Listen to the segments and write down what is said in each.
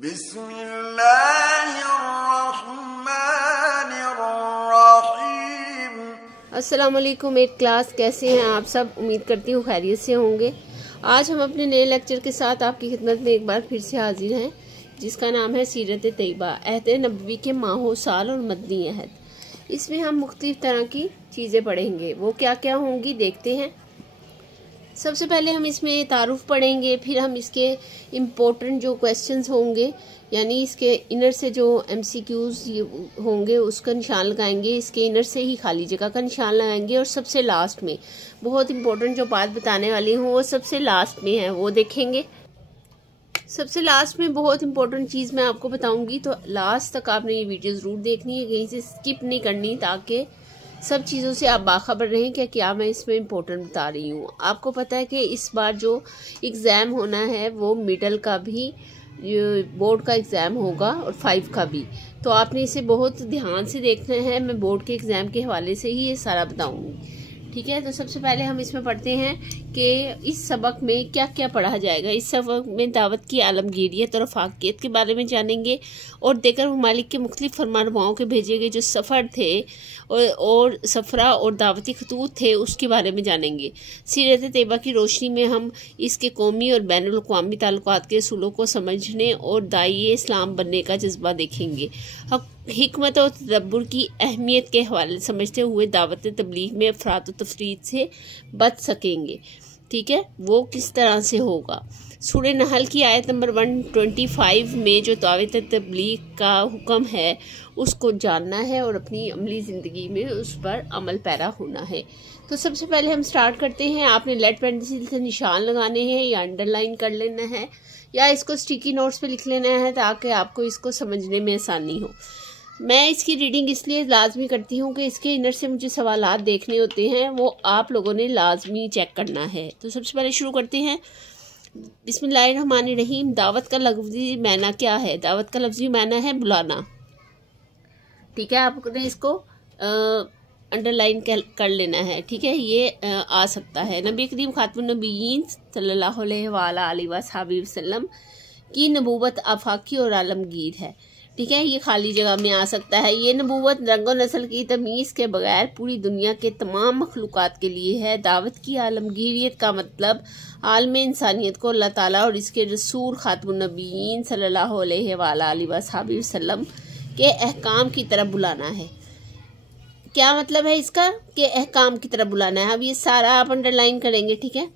बिस्मिल्लाहिर्रहमानिर्रहीम। अस्सलाम वालेकुम एट क्लास, कैसे हैं आप सब? उम्मीद करती हूँ खैरियत से होंगे। आज हम अपने नए लेक्चर के साथ आपकी खिदमत में एक बार फिर से हाजिर हैं, जिसका नाम है सीरत तैयबा, अहद नबवी के माहो साल और मदनी अहद। इसमें हम मुख्तलिफ तरह की चीज़ें पढ़ेंगे। वो क्या क्या होंगी देखते हैं। सबसे पहले हम इसमें तारुफ पढ़ेंगे, फिर हम इसके इम्पोर्टेंट जो क्वेश्चंस होंगे, यानी इसके इनर से जो MCQs होंगे उसका निशान लगाएंगे, इसके इनर से ही खाली जगह का निशान लगाएंगे, और सबसे लास्ट में बहुत इम्पोर्टेंट जो बात बताने वाली हूँ वो सबसे लास्ट में है, वो देखेंगे। सबसे लास्ट में बहुत इम्पोर्टेंट चीज़ मैं आपको बताऊंगी, तो लास्ट तक आपने ये वीडियो ज़रूर देखनी है, कहीं से स्किप नहीं करनी, ताकि सब चीज़ों से आप बाखबर रहें कि क्या मैं इसमें इम्पोर्टेंट बता रही हूँ। आपको पता है कि इस बार जो एग्ज़ाम होना है वो मिडल का भी बोर्ड का एग्ज़ाम होगा और 5 का भी, तो आपने इसे बहुत ध्यान से देखना है। मैं बोर्ड के एग्ज़ाम के हवाले से ही ये सारा बताऊँगी, ठीक है। तो सबसे पहले हम इसमें पढ़ते हैं कि इस सबक में क्या क्या पढ़ा जाएगा। इस सबक में दावत की आलमगीरियत और अफाकियत के बारे में जानेंगे, और देकर ममालिक के मुख्तलिफ फरमानरवाओं के भेजे गए जो सफ़र थे और सफ़रा और दावती खतूत थे उसके बारे में जानेंगे। सीरत तैयबा की रोशनी में हम इसके कौमी और बैनुल अक़वामी ताल्लुकात के असूलों को समझने और दाई इस्लाम बनने का जज्बा देखेंगे। हिकमत और तदब्बुर की अहमियत के हवाले समझते हुए दावत तबलीग में अफरात व तफरीद से बच सकेंगे, ठीक है। वो किस तरह से होगा। सूरह नहल की आयत नंबर 125 में जो दावत तबलीग का हुक्म है उसको जानना है और अपनी अमली ज़िंदगी में उस पर अमल पैरा होना है। तो सबसे पहले हम स्टार्ट करते हैं। आपने लेड पेंसिल से निशान लगाने हैं या अंडरलाइन कर लेना है, या इसको स्टिकी नोट्स पे लिख लेना है, ताकि आपको इसको समझने में आसानी हो। मैं इसकी रीडिंग इसलिए लाजमी करती हूँ कि इसके इनर से मुझे सवालात देखने होते हैं, वो आप लोगों ने लाजमी चेक करना है। तो सबसे पहले शुरू करते हैं। बिस्मिल्लाहिर्रहमानिर्रहीम। दावत का लफ्ज़ी माना क्या है? दावत का लफ्ज़ी माना है बुलाना, ठीक है। आपने इसको अंडरलाइन कर लेना है, ठीक है। ये आ सकता है। नबी करीम खातमुन नबीयीन सल्लल्लाहु अलैहि वसल्लम की नबूवत आफाकी और आलमगीर है, ठीक है। ये खाली जगह में आ सकता है। ये नबूवत रंग और नस्ल की तमीज़ के बगैर पूरी दुनिया के तमाम मखलूक़ात के लिए है। दावत की आलमगीरियत का मतलब आलम इंसानियत को अल्लाह ताला और इसके रसूल खातमुन नबीयीन सल्लल्लाहु अलैहि वसल्लम के अहकाम की तरफ बुलाना है। क्या मतलब है इसका? कि अहकाम की तरफ बुलाना है। अब ये सारा आप अंडरलाइन करेंगे, ठीक है।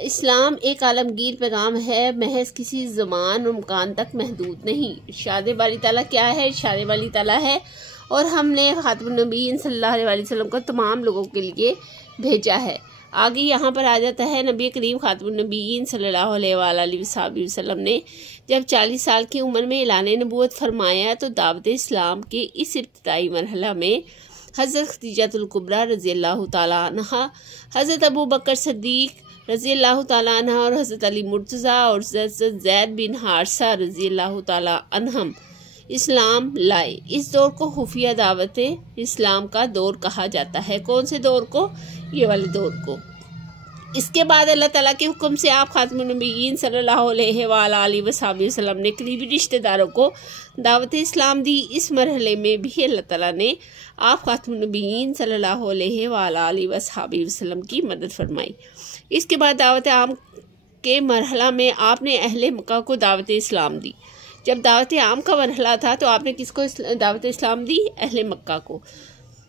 इस्लाम एक आलमगीर पैगाम है, महज किसी ज़मान और मकान तक महदूद नहीं। इरशाद बारी ताला क्या है? इरशाद बारी ताला है, और हमने खातमुन नबीयीन सल्लल्लाहु अलैहि वसल्लम को तमाम लोगों के लिए भेजा है। आगे यहाँ पर आ जाता है, नबी करीम खातमुन नबीयीन सल्लल्लाहु अलैहि वसल्लम ने जब 40 साल की उम्र में ऐलान नबूवत फरमाया, तो दावत इस्लाम के इस इब्तिदाई मरहला में हज़रत खदीजतुल कुबरा रज़ी अल्लाह ताला अन्हा, हज़रत अबू बकर सिद्दीक़ रज़ी अल्लाह ताला अन्हा और हज़रत अली मुर्तज़ा और हज़रत ज़ैद बिन हारिसा रज़ी अल्लाह ताला अन्हम इस्लाम लाए। इस दौर को खुफिया दावत इस्लाम का दौर कहा जाता है। कौन से दौर को? ये वाले दौर को। इसके बाद अल्लाह ताला के हुक्म से आप खातमुन नबीयीन सल्लल्लाहु अलैहि वसल्लम ने करीबी रिश्तेदारों को दावत इस्लाम दी। इस मरहले में भी अल्लाह ताला ने आप खातमुन नबीयीन सल्लल्लाहु अलैहि वसल्लम की मदद फरमाई। इसके बाद दावत आम के मरहला में आपने अहले मक्का को दावत इस्लाम दी। जब दावत आम का मरहला था तो आपने किसको दावत इस्लाम दी? अहले मक्का को,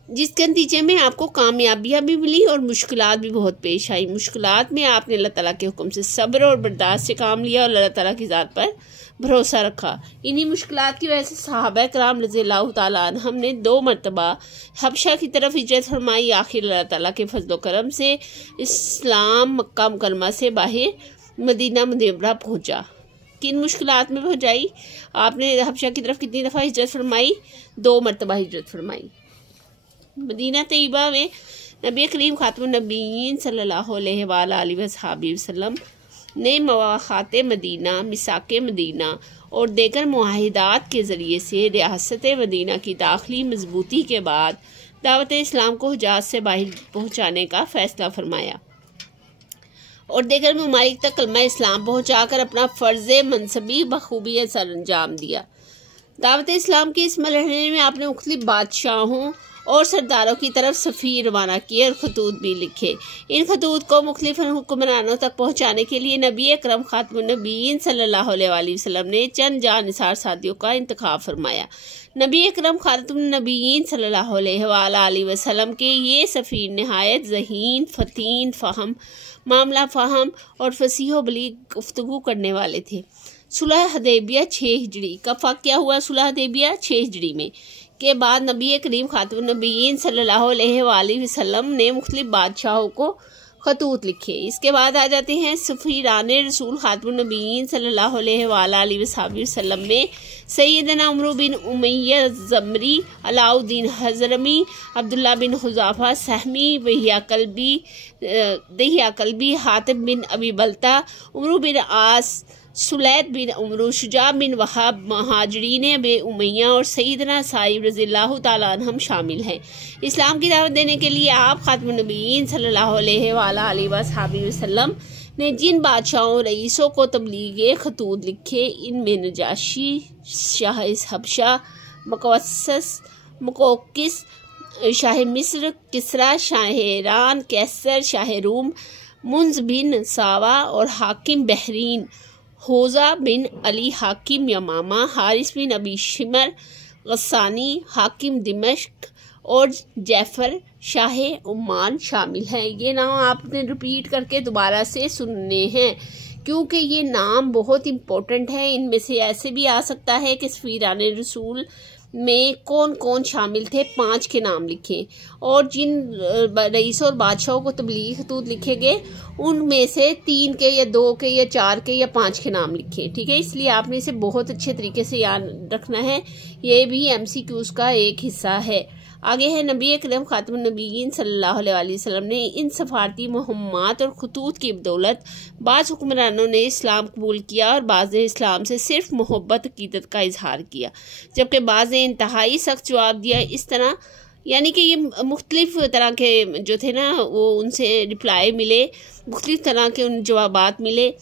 जिसके नतीजे में आपको कामयाबियाँ भी मिली और मुश्किलात भी बहुत पेश आई। मुश्किलात में आपने अल्लाह ताला के हुक्म से सब्र और बर्दाश्त से काम लिया और अल्लाह ताला की ज़ात पर भरोसा रखा। इन्हीं मुश्किलात की वजह से सहाबा कराम रज़ी अल्लाह ताला अन्हुम ने 2 मरतबा हबशा की तरफ हिजरत फरमाई। आखिर अल्लाह ताला के फजल करम से इस्लाम मक्का मुकरमा से बाहर मदीना मुनव्वरा पहुँचा। किन मुश्किलात में पहुँचाई? आपने हबशा की तरफ कितनी दफ़ा हिजरत फरमाई? 2 मरतबा हिजरत फरमाई। मदीना तैयबा में नबी करीम खातमुन नबीयीन सल्लल्लाहु अलैहि वसल्लम ने मवाख़ात मदीना, मिसाक़ मदीना और देगर मुआहिदात के ज़रिए से रियासत मदीना की दाखिली मजबूती के बाद दावत इस्लाम को हिजाज से बाहर पहुँचाने का फ़ैसला फरमाया। और देगर ममालिक तक कलमा इस्लाम पहुँचाकर अपना फ़र्ज़ मनसबी बखूबी सर अंजाम दिया। दावत इस्लाम के इस मरहले में आपने मुख्तलिफ बादशाहों और सरदारों की तरफ सफ़ीर रवाना किए और खतूत भी लिखे। इन खतूत को मुख्तलिफ हुक्मरानों तक पहुँचाने के लिए नबी अकरम खातमुन नबीयीन सल्लल्लाहु अलैहि वसल्लम ने चंद जानिसार साथियों का इंतखाब फरमाया। नबी अकरम खातमुन नबीयीन सल्लल्लाहु अलैहि वसल्लम के ये सफ़ीर नहायत ज़हीन, फ़तीन, फ़हम, मामला फ़हम और फसीह बलीग गुफ्तगू करने वाले थे। सुलह हदैबिया 6 हिजरी कब वाक़या हुआ? सुलह हदैबिया 6 हिजरी में के बाद नबी करीम खातमुन नबीयीन सल्लल्लाहु अलैहि वसल्लम ने मुख्तलिफ बादशाहों को खतूत लिखे। इसके बाद आ जाते हैं सफ़ीरान रसूल खातमुन नबीयीन सल्लल्लाहु अलैहि वसल्लम में सैयदना उमर बिन उमैया ज़मरी, अलाउद्दीन हज़रमी, अब्दुल्ला बिन हुज़ाफ़ा सहमी, दहिया कल्बी, हातिब बिन अबी बल्ता, उमर बिन आस, सुलैत बिन उमर, शुजा बिन वहाब, महाजरीन बे उमैया और सईदना साहिब रज़ियल्लाहु ताला अन्हुम शामिल हैं। इस्लाम की दावत देने के लिए आप खातमुन नबीयीन सल्लल्लाहु अलैहि वसल्लम ने जिन बादशाहों रईसों को तबलीग खतूत लिखे, इनमें नजाशी, शाह हबशा, मुकोकिस, शाह मिस्र, किसरा, शाह ईरान, कैसर, शाह रूम, मुंज बिन सावा और हाकिम बहरीन, होजा बिन अली हाकिम यमामा, हारिस बिन अबी शिमर गस्सानी, हाकिम दिमश्क और जैफर शाह उम्मान शामिल हैं। ये नाम आपने रिपीट करके दोबारा से सुनने हैं क्योंकि ये नाम बहुत इम्पोर्टेंट है। इनमें से ऐसे भी आ सकता है कि सफ़ीरान रसूल में कौन कौन शामिल थे, 5 के नाम लिखे और जिन रईसों और बादशाहों को तबलीग खतूत लिखे गए उनमें से 3 के या 2 के या 4 के या 5 के नाम लिखे। ठीक है, इसलिए आपने इसे बहुत अच्छे तरीके से याद रखना है। ये भी MCQs का एक हिस्सा है। आगे है नबी अकरम खातमुन नबीयीन सल्लल्लाहु अलैहि वसल्लम ने इन सफारती मुहम्मत और खतूत की बदौलत बाज़ हुक्मरानों ने इस्लाम कबूल किया और बाज़ ने इस्लाम से सिर्फ मोहब्बत अक़ीदत का इजहार किया, जबकि बाज़ ने इंतहाई सख्त जवाब दिया। इस तरह यानी कि ये मुख्तलिफ तरह के जो थे ना वो उनसे रिप्लाई मिले, मुख्तलिफ तरह के उन जवाबात मिले,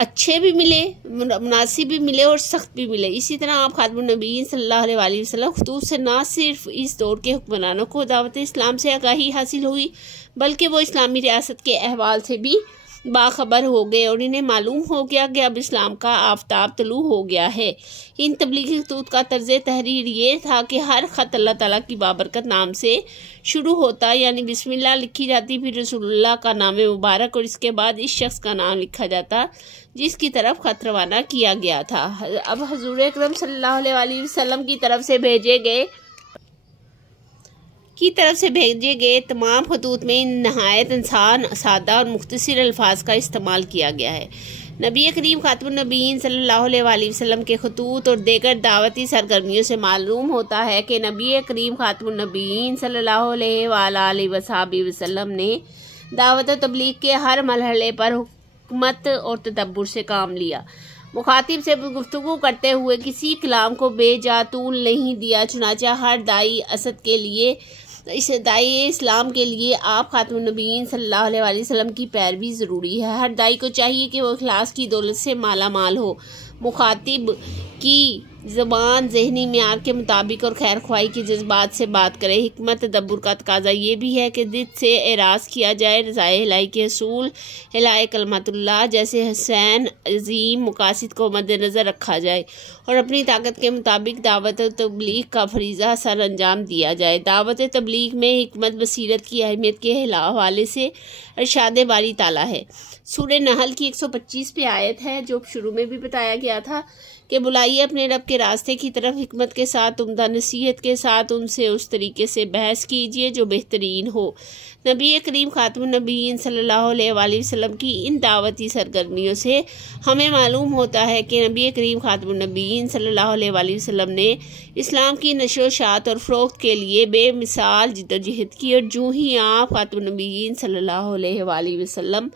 अच्छे भी मिले, मुनासिब भी मिले और सख्त भी मिले। इसी तरह आप खातमुन नबीयीन सल्लल्लाहु अलैहि वसल्लम खतूत से न सिर्फ इस दौर के हुक्मरानों को दावत इस्लाम से आगाही हासिल हुई बल्कि वो इस्लामी रियासत के अहवाल से भी बाखबर हो गए और इन्हें मालूम हो गया कि अब इस्लाम का आफ्ताब तलू हो गया है। इन तबलीगी खतूत का तर्ज तहरीर ये था कि हर ख़त अल्लाह ताला की बाबरकत नाम से शुरू होता, यानी बिस्मिल्लाह लिखी जाती, फिर रसूलुल्लाह का नाम मुबारक और इसके बाद इस शख्स का नाम लिखा जाता जिसकी तरफ ख़त रवाना किया गया था। अब हजूर अकरम सल्लल्लाहु अलैहि वसल्लम की तरफ से भेजे गए तमाम खतूत में इन नहायत इंसान सादा और मुख्तसर अल्फाज का इस्तेमाल किया गया है। नबी करीम खातमुन नबीयीन सल्लल्लाहु अलैहि वसल्लम के खतूत और देगर दावती सरगर्मियों से मालूम होता है कि नबी करीम खातमुन नबीयीन सल्लल्लाहु अलैहि वसल्लम ने दावत तबलीग के हर मरहले पर हुकमत और तदब्बुर से काम लिया। मुखातिब से गुफ्तगू करते हुए किसी कलाम को बेजातूल नहीं दिया। चुनाचा हर दाई असद के लिए, इस दाई इस्लाम के लिए आप खातमुन नबीयीन सल्लल्लाहु अलैहि वसल्लम की पैरवी ज़रूरी है। हर दाई को चाहिए कि वो इखलास की दौलत से माला माल हो, मुखातिब की ज़बान ज़हनी मियार के मुताबिक और खैर ख्वाही के जज्बात से बात करे। हिकमत तदब्बुर का तकाजा ये भी है कि दिल से एराज़ किया जाए, रज़ाए इलाही के असूल, इलाही कलमतुल्लाह जैसे हुसैन अज़ीम मकासिद को मद्देनज़र रखा जाए और अपनी ताकत के मुताबिक दावत तबलीग का फरीज़ा सर अंजाम दिया जाए। दावत तबलीग में हिकमत बसीरत की अहमियत के हवाले से इरशाद बारी ताला है। सूरह नहल की 125 पे आयत है जो शुरू में भी बताया गया था कि बुलाइए अपने रब के रास्ते की तरफ हिकमत के साथ, उम्दा नसीहत के साथ उनसे उस तरीके से बहस कीजिए जो बेहतरीन हो। नबी करीम खातमुन नबीयीन सल्लल्लाहु अलैहि वसल्लम की इन दावती सरगर्मियों से हमें मालूम होता है कि नबी करीम खातमुन नबीयीन सल्लल्लाहु अलैहि वसल्लम ने इस्लाम की नशो शात और फ़रोख्त के लिए बेमिसाल जिद्दोजहद की और जो ही आप खातमुन नबीयीन सल्लल्लाहु अलैहि वसल्लम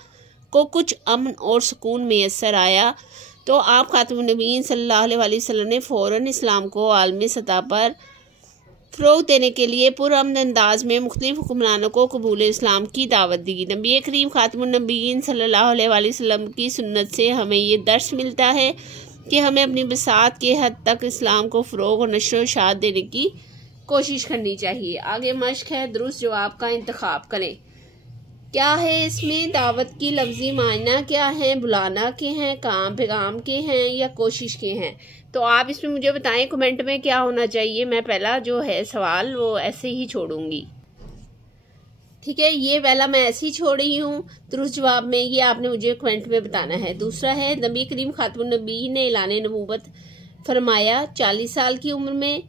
को कुछ अमन और सुकून मैसर आया तो आप खातमुन नबीयीन सल्लल्लाहु अलैहि वसल्लम ने फ़ौरन इस्लाम को आलमी सतह पर फ़रोग़ देने के लिए पुरअमन अंदाज में मुख्तलिफ हुक्मरानों को कबूल इस्लाम की दावत दी। नबी करीम खातमुन नबीयीन सल्लल्लाहु अलैहि वसल्लम की सुन्नत से हमें ये दर्स मिलता है कि हमें अपनी बसात के हद तक इस्लाम को फ़रोग़ और नश्र व इशाअत देने की कोशिश करनी चाहिए। आगे मश्क है, दुरुस्त जवाब का इंतखाब करें। क्या है इसमें? दावत की लफ्ज़ी मायना क्या है? बुलाना के हैं, काम पैगाम के हैं या कोशिश के हैं? तो आप इसमें मुझे बताएं कमेंट में क्या होना चाहिए। मैं पहला जो है सवाल वो ऐसे ही छोड़ूंगी, ठीक है। ये पहला मैं ऐसे ही छोड़ रही हूँ। दुरुस्त जवाब में ये आपने मुझे कमेंट में बताना है। दूसरा है, नबी करीम खातमुन नबी ने ऐलान नबूवत फरमाया 40 साल की उम्र में,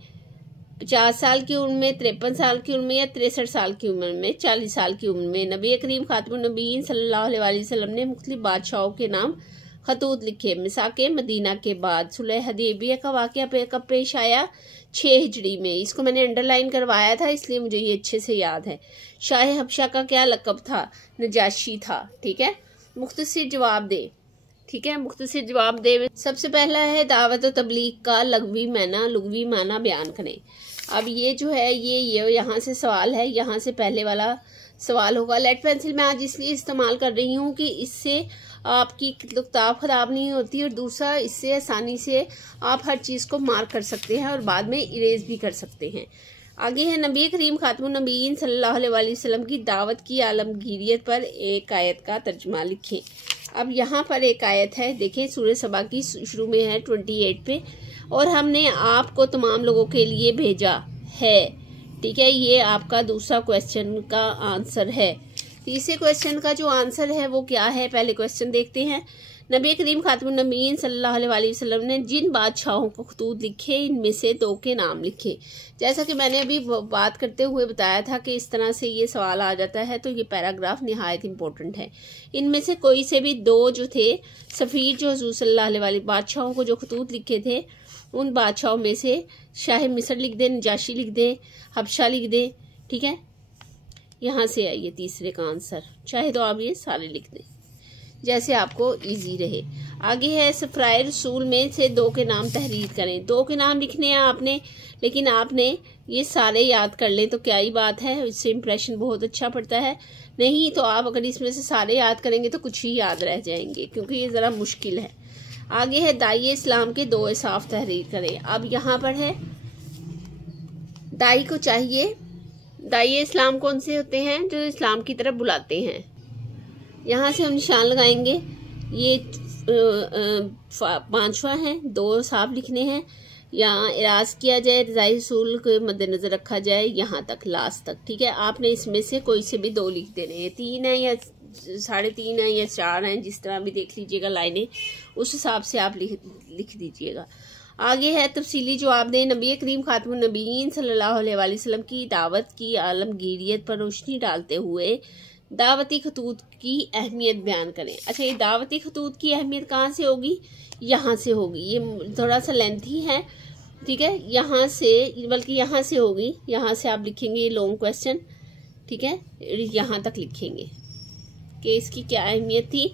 50 साल की उम्र में, 53 साल की उम्र में या 63 साल की उम्र में, 40 साल की उम्र में। नबी करीम खातमुन नबीयीन सल्लल्लाहु अलैहि वसल्लम ने मुख्तलिफ बादशाहों के नाम खतूत लिखे। मिसाके मदीना के बाद सुलह हदीबिया का वाक़या कब पेश आया? 6 हिजरी में। इसको मैंने अंडरलाइन करवाया था इसलिए मुझे ये अच्छे से याद है। शाह हबशा का क्या लक़ब था? नजाशी था, ठीक है। मुख्तसर जवाब दे, ठीक है, मुख्तसर जवाब दे। सबसे पहला है दावत व तबलीग का लुग़वी माना बयान करें। अब ये जो है ये यहाँ से सवाल है, यहाँ से पहले वाला सवाल होगा। लेड पेंसिल मैं आज इसलिए इस्तेमाल कर रही हूँ कि इससे आपकी किताब ख़राब नहीं होती और दूसरा इससे आसानी से आप हर चीज़ को मार्क कर सकते हैं और बाद में इरेज भी कर सकते हैं। आगे है, नबी करीम खातमुन नबीयीन सल्लल्लाहु अलैहि वसल्लम की दावत की आलमगीरियत पर एक आयत का तर्जुमा लिखें। अब यहाँ पर एक आयत है, देखें, सूरह सबा की शुरू में है 28 पे, और हमने आपको तमाम लोगों के लिए भेजा है, ठीक है। ये आपका दूसरा क्वेश्चन का आंसर है। तीसरे क्वेश्चन का जो आंसर है वो क्या है, पहले क्वेश्चन देखते हैं। नबी करीम खातमुन नबीयीन सल्लल्लाहु अलैहि वसल्लम ने जिन बादशाहों को खतूत लिखे इनमें से 2 के नाम लिखे। जैसा कि मैंने अभी बात करते हुए बताया था कि इस तरह से ये सवाल आ जाता है तो ये पैराग्राफ निहायत इम्पोर्टेंट है। इनमें से कोई से भी 2 जो थे सफ़ीर जो हुज़ूर सल्लल्लाहु अलैहि वसल्लम बादशाहों को जो खतूत लिखे थे उन बादशाहों में से शाह मिस्र लिख दें, नजाशी लिख दें, हबशा लिख दें, ठीक है। यहाँ से आइए तीसरे का आंसर, चाहे तो आप ये सारे लिख दें जैसे आपको इजी रहे। आगे है, सफ़राए रसूल में से 2 के नाम तहरीर करें। 2 के नाम लिखने हैं आपने, लेकिन आपने ये सारे याद कर लें तो क्या ही बात है, इससे इम्प्रेशन बहुत अच्छा पड़ता है। नहीं तो आप अगर इसमें से सारे याद करेंगे तो कुछ ही याद रह जाएंगे क्योंकि ये ज़रा मुश्किल है। आगे है, दाई इस्लाम के 2 औसाफ तहरीर करें। अब यहाँ पर है, दाई को चाहिए, दाई इस्लाम कौन से होते हैं? जो इस्लाम की तरफ बुलाते हैं। यहाँ से हम निशान लगाएंगे। ये 5वां है, 2 औसाफ लिखने हैं। यहाँ इराज किया जाए, रज़ाई रसूल को मद्देनज़र रखा जाए, यहाँ तक लास्ट तक, ठीक है। आपने इसमें से कोई से भी 2 लिख देने हैं। 3 है या 3.5 है या 4 हैं, जिस तरह भी देख लीजिएगा लाइनें, उस हिसाब से आप लिख दीजिएगा। आगे है, तफसीली जवाब दें। नबी करीम खातमुन नबीयीन सल्लल्लाहु अलैहि वसल्लम की दावत की आलमगीरियत पर रोशनी डालते हुए दावती खतूत की अहमियत बयान करें। अच्छा, ये दावती खतूत की अहमियत कहाँ से होगी? यहाँ से होगी। ये थोड़ा सा लेंथी है, ठीक है, यहाँ से, बल्कि यहाँ से होगी। यहाँ से आप लिखेंगे ये लॉन्ग क्वेश्चन, ठीक है, यहाँ तक लिखेंगे कि इसकी क्या अहमियत थी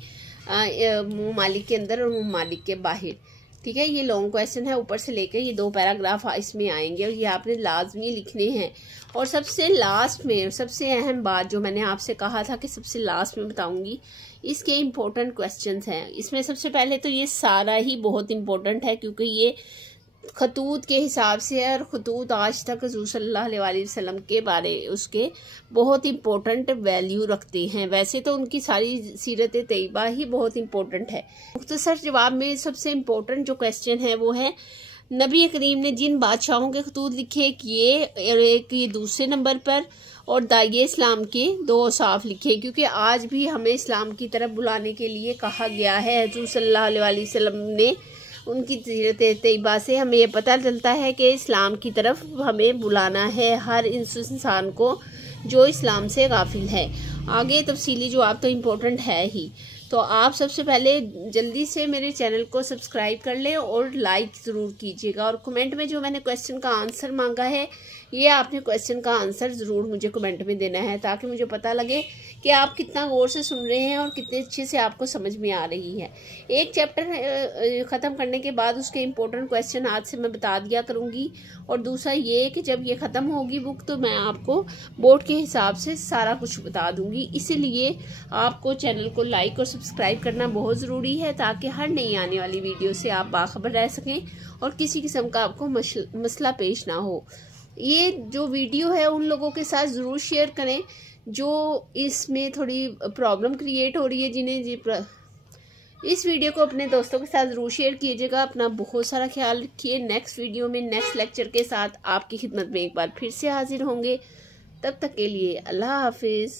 ममालिक के अंदर और ममालिक के बाहर, ठीक है। ये लॉन्ग क्वेश्चन है, ऊपर से लेकर ये 2 पैराग्राफ इसमें आएंगे और ये आपने लाजमी लिखने हैं। और सबसे लास्ट में सबसे अहम बात जो मैंने आपसे कहा था कि सबसे लास्ट में बताऊंगी, इसके इम्पोर्टेंट क्वेश्चंस हैं। इसमें सबसे पहले तो ये सारा ही बहुत इम्पोर्टेंट है क्योंकि ये खतूत के हिसाब से है और खतूत आज तक हुज़ूर सल्लल्लाहु अलैहि वसल्लम के बारे उसके बहुत इम्पोर्टेंट वैल्यू रखते हैं। वैसे तो उनकी सारी सीरत तैयबा ही बहुत इम्पोर्टेंट है। मुख्तसर जवाब में सबसे इम्पोर्टेंट जो क्वेश्चन है वो है, नबी करीम ने जिन बादशाहों के खतूत लिखे, एक ये दूसरे नंबर पर, और दाई इस्लाम के 2 औसाफ लिखे, क्योंकि आज भी हमें इस्लाम की तरफ बुलाने के लिए कहा गया है। हुज़ूर सल्लल्लाहु अलैहि वसल्लम ने उनकी सीरत तैयबा से हमें ये पता चलता है कि इस्लाम की तरफ हमें बुलाना है हर इंसान को जो इस्लाम से गाफिल है। आगे तफसीली जवाब तो इम्पोर्टेंट है ही। तो आप सबसे पहले जल्दी से मेरे चैनल को सब्सक्राइब कर लें और लाइक ज़रूर कीजिएगा। और कमेंट में जो मैंने क्वेश्चन का आंसर मांगा है, ये आपने क्वेश्चन का आंसर ज़रूर मुझे कमेंट में देना है, ताकि मुझे पता लगे कि आप कितना गौर से सुन रहे हैं और कितने अच्छे से आपको समझ में आ रही है। एक चैप्टर ख़त्म करने के बाद उसके इम्पोर्टेंट क्वेश्चन आज से मैं बता दिया करूँगी। और दूसरा ये कि जब ये ख़त्म होगी बुक तो मैं आपको बोर्ड के हिसाब से सारा कुछ बता दूँगी। इसीलिए आपको चैनल को लाइक और सब्सक्राइब करना बहुत ज़रूरी है, ताकि हर नई आने वाली वीडियो से आप बाखबर रह सकें और किसी किस्म का आपको मसला पेश ना हो। ये जो वीडियो है उन लोगों के साथ ज़रूर शेयर करें जो इसमें थोड़ी प्रॉब्लम क्रिएट हो रही है, जिन्हें इस वीडियो को अपने दोस्तों के साथ ज़रूर शेयर कीजिएगा। अपना बहुत सारा ख्याल रखिए। नेक्स्ट वीडियो में नेक्स्ट लेक्चर के साथ आपकी खिदमत में एक बार फिर से हाजिर होंगे। तब तक के लिए अल्लाह हाफिज़।